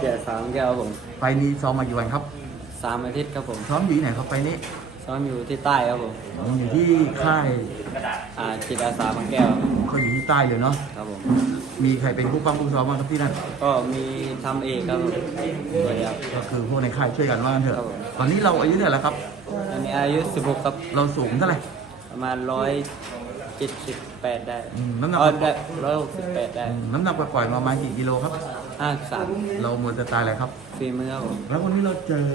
เจ็ดสามแก้วครับผมไฟล์นี้ซ้อมมากี่วันครับสามอาทิตย์ครับผมซ้อมอยู่ที่ไหนครับไฟล์นี้ซ้อมอยู่ที่ใต้ครับผมอยู่ที่ค่ายอ่าจิตอาสาบางแก้วก็อยู่ที่ใต้เลยเนาะครับผมมีใครเป็นผู้ปั้มผู้ซ้อมบ้างครับที่นั่นก็มีทำเอกครับผมสวัสดีครับ ก็คือพวกในค่ายช่วยกันว่ากันเถครับอะผม ตอนนี้เราอายุเท่าไหร่แล้วครับ อันนี้อายุ 16 ครับ เราสูงเท่าไหร่ประมาณ 178ได้อืมน้ำหนักอ๋อได้168ได้อืมน้ำหนักปล่อยๆมาประมาณกี่กิโลครับ53เราหมดจะตายอะไรครับ ฝีมือครับผมแล้ววันนี้เราเจอ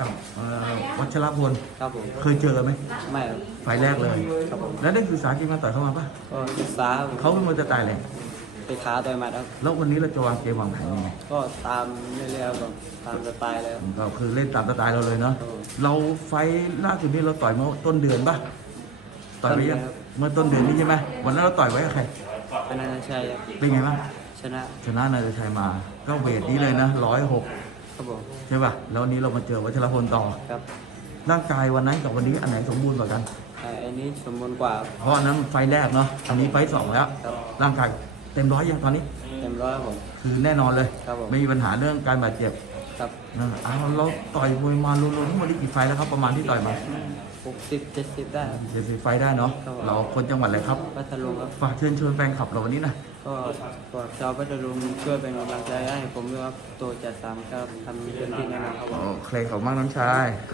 กับเอ่อวัชรพลครับผมเคยเจอไหมไม่ครับไฟล์แรกเลย ครับผมแล้วได้ศึกษาเกมมาต่อยเข้ามาปะก็ศึกษาครับผมเขาเป็นมวยจะตายเลยไปขาต่อยหมัดครับ แล้ววันนี้เราจะวางเกมวางแผนยังไงก็ตามเรื่อยๆครับผมตามสไตล์เลยครับ ก็คือเล่นตามสไตล์เราเลยเนาะ ครับผมเราไฟล์ล่าสุดนี้เราต่อยเมื่อต้นเดือนปะ ต่อยไปยังต้นเดือนครับเมื่อต้นเดือนนี้ใช่ไหมวันนั้นเราต่อยไว้กับใครอนันตชัยครับเป็นไงบ้างชนะชนะนายชัยมา ก็เวทนี้เลยนะร้อยหกครับผมใช่ป่ะแล้ววันนี้เรามาเจอวัชรพลต่อครับร่างกายวันนั้นกับวันนี้อันไหนสมบูรณ์กว่ากันอ่าอันนี้สมบูรณ์กว่า เพราะอันนั้นไฟล์แรกเนาะอันนี้ไฟล์สองแล้วครับร่างกายเต็มร้อยยังตอนนี้ เต็มร้อยครับผมคือแน่นอนเลยครับผมไม่มีปัญหาเรื่องการบาดเจ็บ ครับนะเอาเราต่อยมวยมารวมๆทั้งหมดนี่กี่ไฟล์แล้วครับประมาณที่ต่อยมาหก สิบเจ็ดสิบได้ครับ เจ็ดสิบไฟล์ได้เนาะครับผมเราคนจังหวัดอะไรครับ พัทลุงครับ ฝากเชิญชวนแฟนคลับเราวันนี้หนะก็ฝากชาวพัทลุงช่วยเป็นกำลังใจให้ผมด้วยครับ โตจัดสามครับทำเต็มที่แน่นอนครับผม โอเคขอบคุณมากน้องชาย